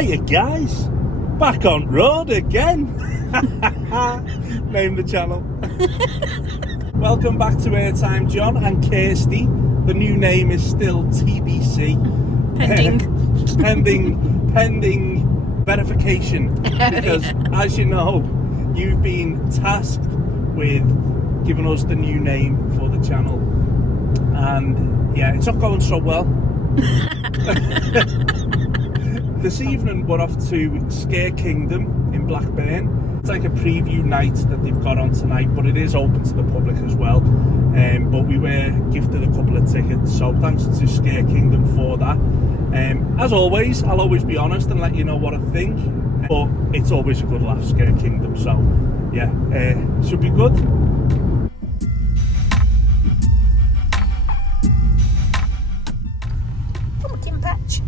Hiya guys, back on road again. Name the channel. Welcome back to Airtime, John and Kirsty. The new name is still TBC. Pending verification. Because as you know, you've been tasked with giving us the new name for the channel. And yeah, it's not going so well. This evening we're off to Scarekingdom in Blackburn. It's like a preview night that they've got on tonight, but it is open to the public as well. But we were gifted a couple of tickets, so thanks to Scarekingdom for that. As always, I'll always be honest and let you know what I think, but it's always a good laugh, Scarekingdom, so yeah, should be good. Pumpkin patch.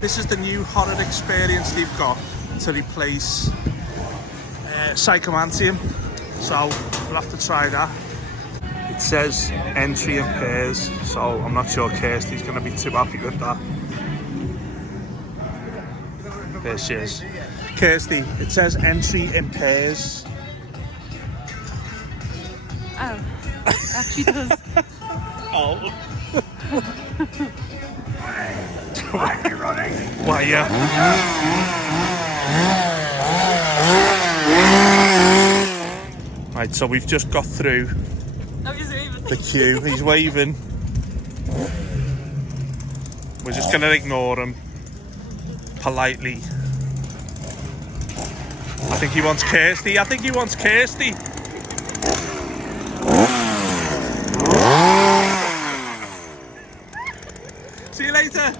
This is the new horror experience they've got to replace PSYCHOMANTEUM, so we'll have to try that. It says entry in pairs, so I'm not sure Kirsty's going to be too happy with that. There she is. Kirsty, it says entry in pairs. Oh, actually does. Oh. Why are you running? Why, yeah. Right, so we've just got through the queue. He's waving. We're just going to ignore him politely. I think he wants Kirsty. I think he wants Kirsty. See you later.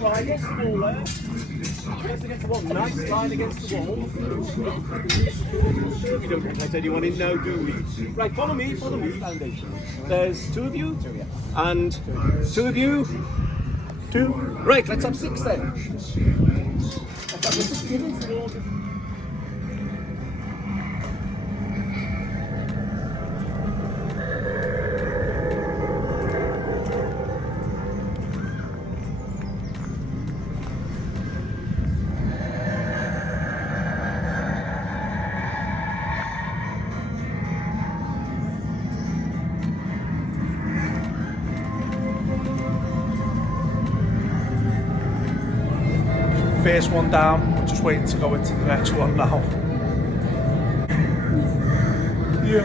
Right against the wall there. Just against the wall. Nice line against the wall. We don't want anyone in now, do we? Right, follow me, standing. There's two of you, and two of you. Two. Right, let's have six then. Let's have the six against the wall. First one down, we're just waiting to go into the next one now. Yeah.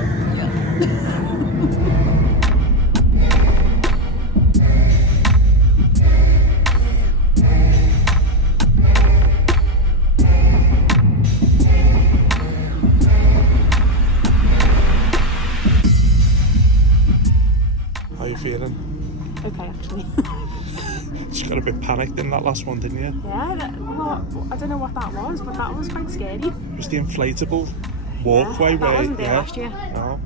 How are you feeling? Okay, actually. Just got a bit panicked in that last one, didn't you? Yeah, well, I don't know what that was, but that was quite scary. It was the inflatable walkway that where, wasn't there last year. No.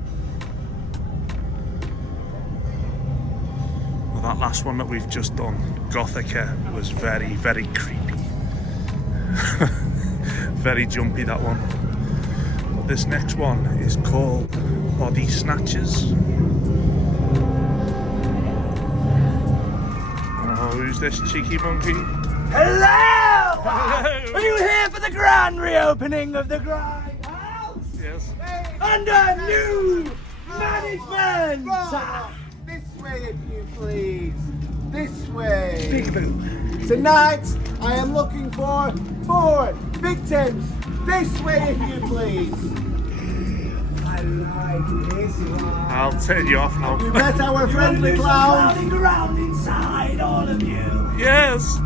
Well, that last one that we've just done, Gothica, was very, very creepy. Very jumpy, that one. But this next one is called Body Snatchers. Who's this cheeky monkey? Hello! Hello! Are you here for the grand reopening of the Grindhouse? Yes. Under new management! This way, if you please. This way. Big boo. Tonight, I am looking for 4 victims. This way, if you please. I like this one. I'll turn you off now. You met our friendly clown. Crowding around inside, all of you. Yes.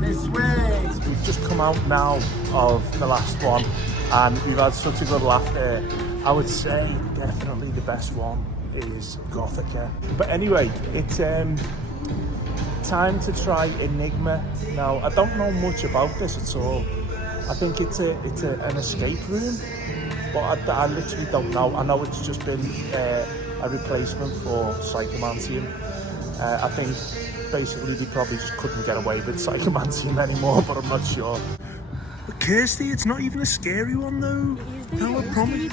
This way. We've just come out now of the last one and we've had such a good laugh there. I would say definitely the best one is Gothica. But anyway, it's time to try Enigma. Now, I don't know much about this at all, I think it's an escape room, but I literally don't know. I know it's just been a replacement for Psychomanteum. I think basically they probably just couldn't get away with Psychomanteum anymore, but I'm not sure. But Kirsty, it's not even a scary one though. No, I promise.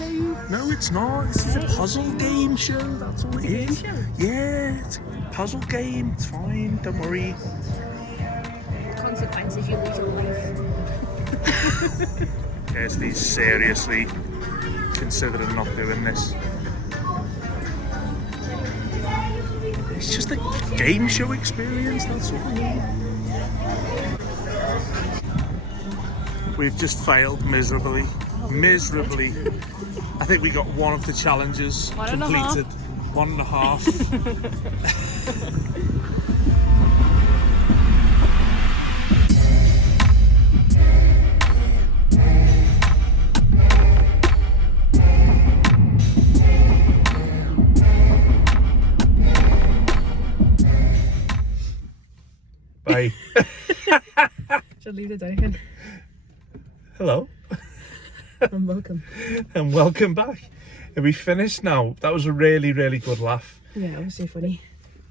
No, it's not. This is a puzzle game show. That's all it is. Yeah, it's a puzzle game. It's fine. Don't worry. Consequences, you lose your life. Kirsty's seriously considering not doing this. It's just a game show experience, that's all. We've just failed miserably. Miserably. I think we got one of the challenges completed. 1.5. Bye. Should leave the door again. Hello. And welcome. And welcome back. Are we finished now? That was a really, really good laugh. Yeah, it was so funny.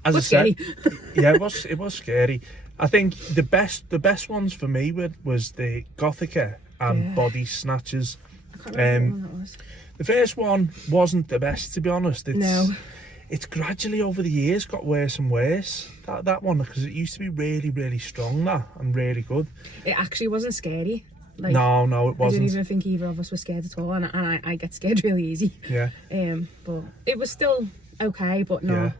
As I scary. said, yeah, it was scary. I think the best ones for me was the Gothica and Body Snatchers. I can't remember what one that was. The first one wasn't the best, to be honest. It's gradually over the years got worse and worse. That one, because it used to be really, really strong, and really good. It actually wasn't scary. Like, no, it wasn't. I don't even think either of us were scared at all, and I get scared really easy. Yeah. But it was still okay, but no. Yeah.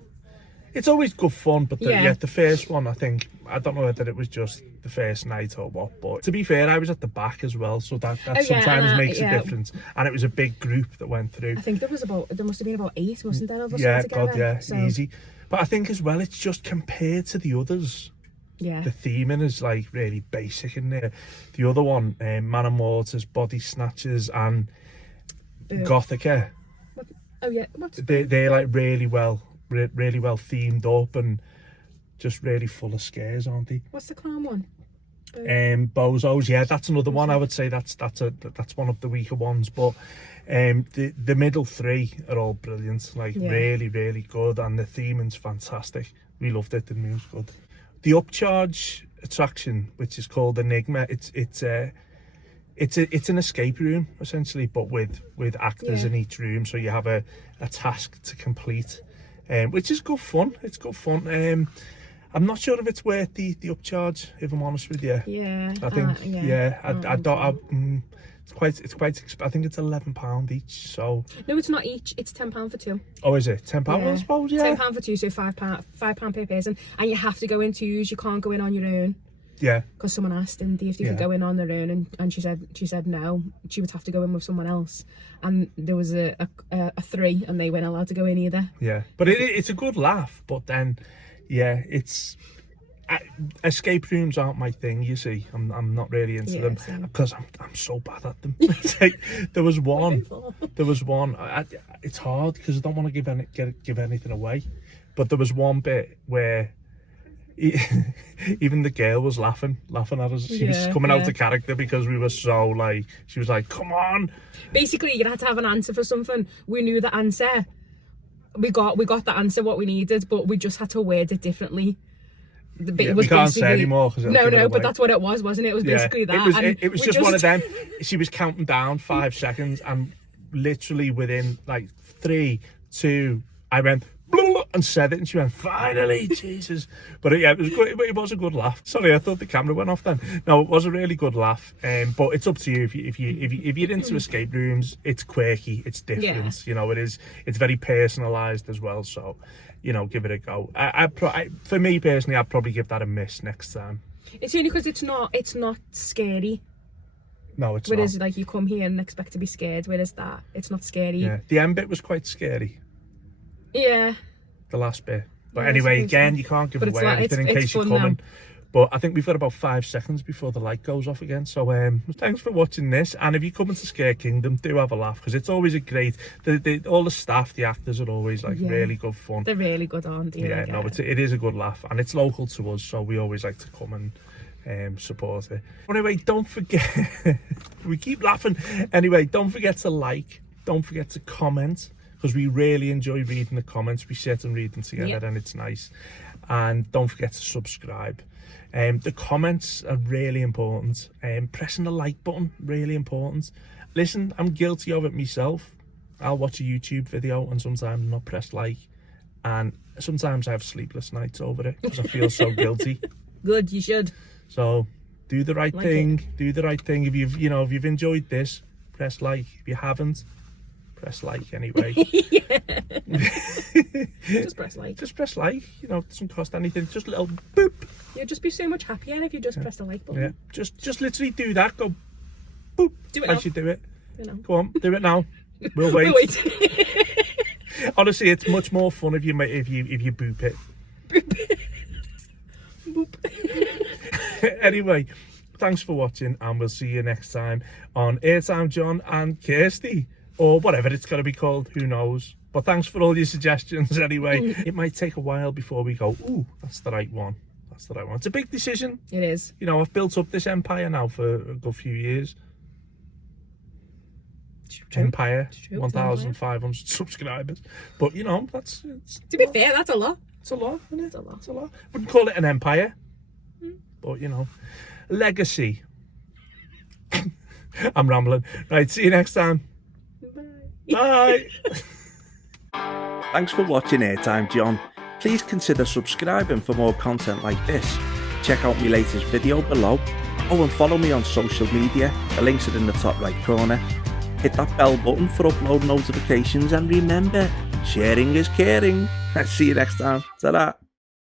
It's always good fun, but the first one, I don't know whether it was just the first night or what, but to be fair, I was at the back as well, so that sometimes makes a difference. And it was a big group that went through. I think there must have been about 8, wasn't there, of us Yeah, all together? God, yeah, so. easy. But I think as well, it's just compared to the others. Yeah. The theming is like really basic in there. The other one, Man and Mortars, Body Snatchers, and Gothica. Oh yeah, they're like really well themed up and just really full of scares, aren't they? What's the clown one? Bozos, yeah, that's another one. I would say that's one of the weaker ones, but the middle 3 are all brilliant, like really, really good, and the theming's fantastic. We loved it, and it was good. The upcharge attraction, which is called Enigma, it's an escape room essentially, but with actors in each room, so you have a task to complete, which is good fun. It's good fun. I'm not sure if it's worth the upcharge, if I'm honest with you. Yeah, I think I don't. It's quite. I think it's £11 each. So no, it's not each. It's £10 for 2. Oh, is it £10? I suppose. Yeah, £10 for 2, so £5 per person, and you have to go in twos. You can't go in on your own. Yeah. Because someone asked and if they could go in on their own, and she said no. She would have to go in with someone else, and there was a 3, and they weren't allowed to go in either. Yeah, but it's a good laugh. But then, yeah, escape rooms aren't my thing. You see, I'm not really into them because I'm so bad at them. Like, there was one. It's hard because I don't want to give anything away, but there was one bit where even the girl was laughing at us. She was coming out of character because we were so like. She was like, "Come on!" Basically, you had to have an answer for something. We knew the answer. We got the answer what we needed, but we just had to word it differently. We can't say anymore because no, but that's what it was, wasn't it? It was basically that. It was just one of them. She was counting down 5 seconds, and literally within like 3, 2, I went and said it, and she went, "Finally!" Jesus. But it was good. It was a good laugh. Sorry, I thought the camera went off then. No, it was a really good laugh. But it's up to you if you're into escape rooms. It's quirky. It's different. You know, it is. It's very personalised as well. So, you know, give it a go. For me personally, I'd probably give that a miss next time. It's only because it's not scary. No, it's whereas, not. Like, you come here and expect to be scared. Whereas that, it's not scary. Yeah, the end bit was quite scary. Yeah. The last bit. But anyway, again, you can't give away anything in case you're coming. Now. But I think we've got about 5 seconds before the light goes off again. So thanks for watching this. And if you come into Scarekingdom, do have a laugh, because it's always a great... all the staff, the actors are always like really good fun. They're really good, aren't they? Yeah, no, it is a good laugh. And it's local to us, so we always like to come support it. Anyway, don't forget, we keep laughing. Anyway, don't forget to like, don't forget to comment, because we really enjoy reading the comments. We sit and read them together, and it's nice. And don't forget to subscribe. The comments are really important. Pressing the like button, really important. Listen, I'm guilty of it myself. I'll watch a YouTube video and sometimes not press like, and sometimes I have sleepless nights over it because I feel so guilty. Good, you should. So do the right Like thing. Do the right thing. If you've enjoyed this, press like. If you haven't, press like anyway. Just press like. Just press like. It doesn't cost anything. Just a little boop. You'd just be so much happier if you just press the like button. Yeah. Just literally do that. Go boop. Do it now. As you do it. You know. Go on, do it now. We'll wait. We'll wait. Honestly, it's much more fun if you boop it. Boop. Anyway, thanks for watching, and we'll see you next time on Airtime John and Kirsty, or whatever it's going to be called, who knows. But thanks for all your suggestions anyway. It might take a while before we go, ooh, that's the right one. That's the right one. It's a big decision. It is. I've built up this empire now for a good few years. Empire, 1,500 subscribers. But that's to be fair, that's a lot. It's a lot, isn't it? It's a lot. It's a lot. Wouldn't call it an empire, but legacy. I'm rambling. Right, see you next time. Bye. Thanks for watching Airtime John. Please consider subscribing for more content like this. Check out my latest video below. Oh, and follow me on social media. The links are in the top right corner. Hit that bell button for upload notifications, and remember, sharing is caring. See you next time. Ta-da.